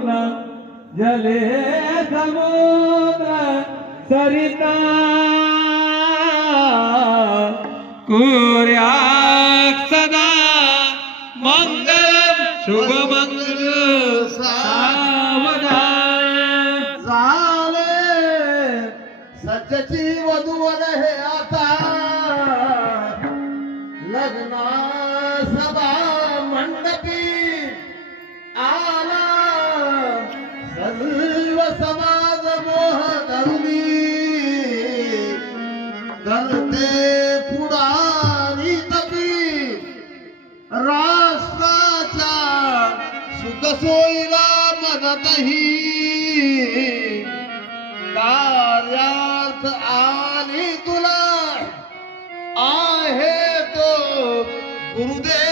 पूर्ण जले समुद्र सरिता कुर्या सदा मंगल शुभ मंगल सावधान झाले सचची वधूवर हे आता लग्ना सभा धरुनी करते पुढारी तपी. राष्ट्राच्या सुखसोयीला मदतही कार्यार्थ आली तुला आहे तो गुरुदेव.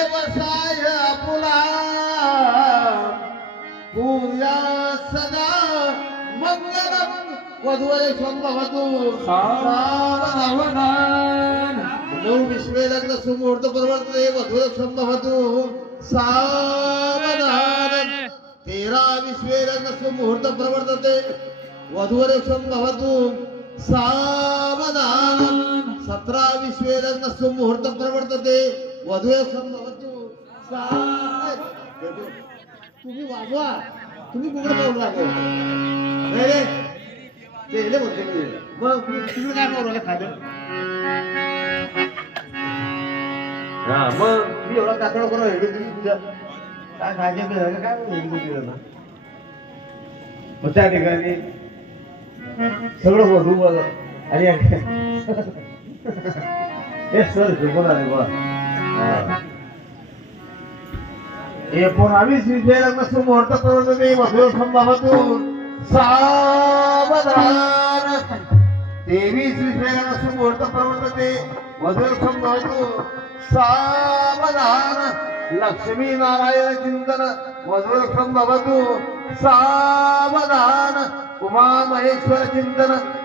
वधूवरे संभवतु सावधान. नऊ विश्वे लग्न सुमुहूर्त प्रवर्तते वधूर संभवतु सावधान. तेरा विश्वे लग्न सुमुहूर्त प्रवर्तते वधूवर संभवतु सावधान. सतरा विश्वे लग्न सुमुहूर्त प्रवर्तते वधूवर संभवतु सावधान. तुम्ही वाजवा. तुम्ही राहतो नाही रे ते हेले म्हणते मी. मग तुम्ही काय पाहून राहिले हा मग मी एवढा कातड करून हेडू दिली तुझ्या काय खायचे झालं काय हेडू दिलं ना मग त्या ठिकाणी सगळं बघू बघ. आणि हे सर शिकून आले बा एकोणावीस विजय लग्न सुमुहूर्त प्रवर्तते मधुर संभावातून सावधान. तेवीस विजय लग्न प्रवर्तते वजन संभावातून सावधान. लक्ष्मी नारायण चिंतन मधुर संभवतु. सावधान. उमा महेश्वर चिंतन